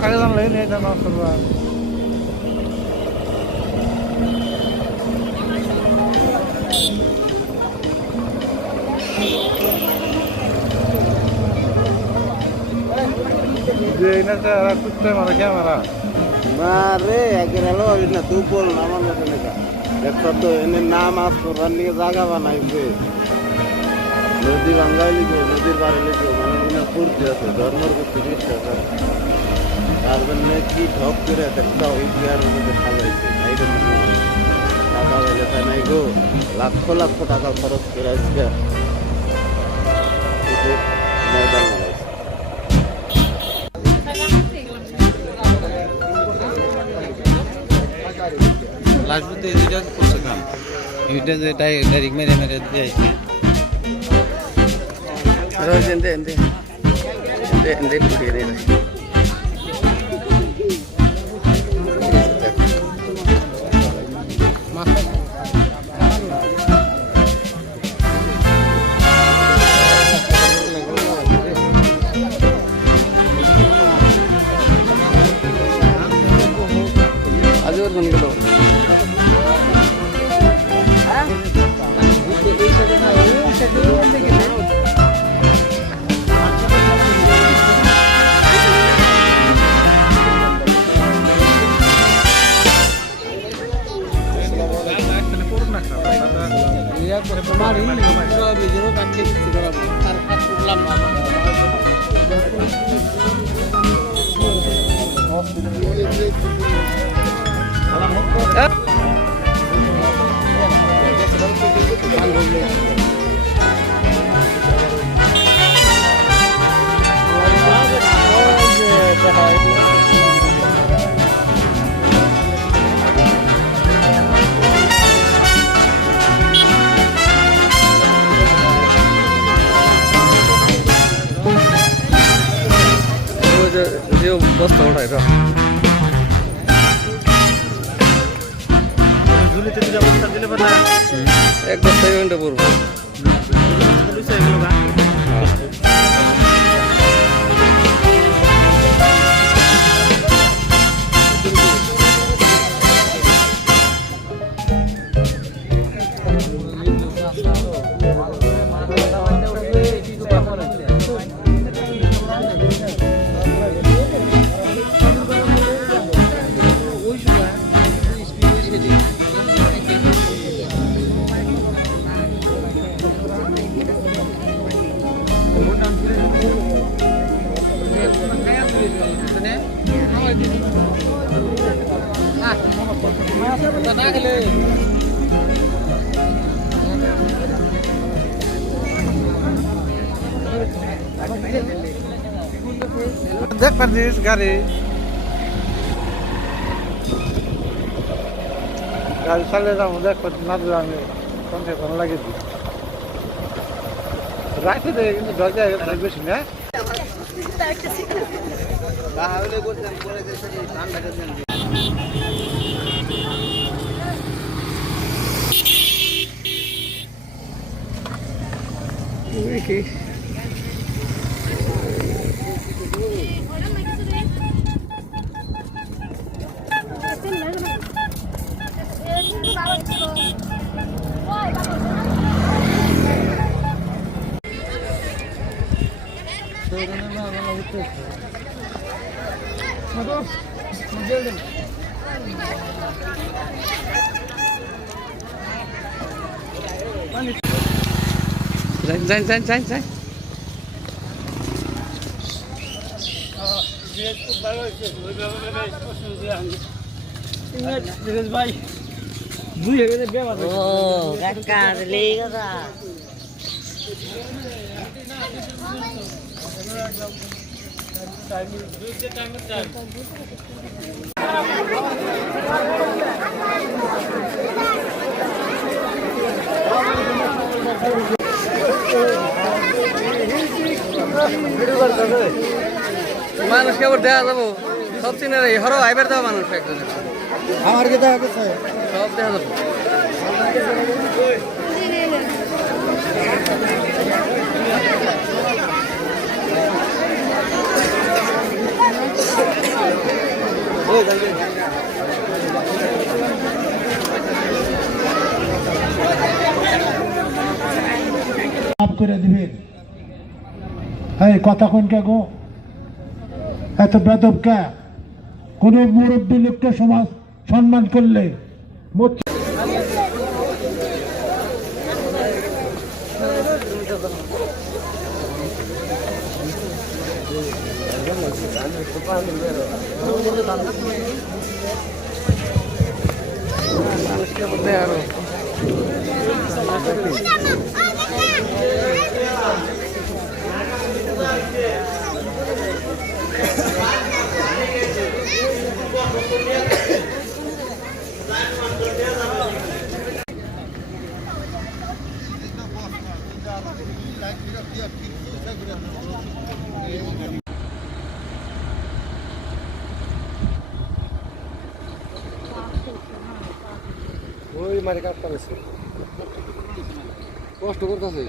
আগে জানলে নিয়ে এটা নষ্ট করবা যে এটা কুত্তে মারা ক্যামেরা মারে একের হলো না তুই বল না আমার মতো লেখা একটা তো এনে নাম আস করার নিয়ে জায়গা বানাইছে নদী বাঙ্গাই লিখো নদীর বাড়ি লিখো মানে মনে করতে আছে ধর্মের করতে বিশ্বাস আছে তার জন্য কি ঢপ করে একটা ইতিহাস মধ্যে সাজাইছে সাইডে মানে টাকা বলে তাই নাই গো লক্ষ লক্ষ টাকা খরচ করে আজকে ময়দান বানাইছে লাস্ট এটা করছে কাম এটা যে ডাইরেক্ট মেরে মেরে দিয়েছে রোজ এন্ডে এন্ডে এন্ডে পুড়িয়ে দেয় আজ ওর কোন গেল বস্তা ওঠাই ঝুলিতে দুটা বস্তা দিলে পারে এক বস্তায় ঘন্টা পড়বো দেখ পারছিস গাড়ি গাড়ি চালিয়ে যাবো দেখ পাচ্ছি না আমি কোনটা কোন লাগিয়ে দিই রাখতে দেয় কিন্তু দরজা বেশি না যাই ভাই দুই হেগে বেবা ও কাকা লেগে গেছে মানুষকে আবার দেওয়া যাবো সব চিনের হরো আইবার দেওয়া মানুষ একজন আমার কি দেখা গেছে সব দেখা যাবো মাফ করে দিবেন। এই কথা কোন কে গো, এত বেদব কে? কোন মুরব্বী লোককে সমাজ সম্মান করলে ওই মারি কাটতে কষ্ট করতেছে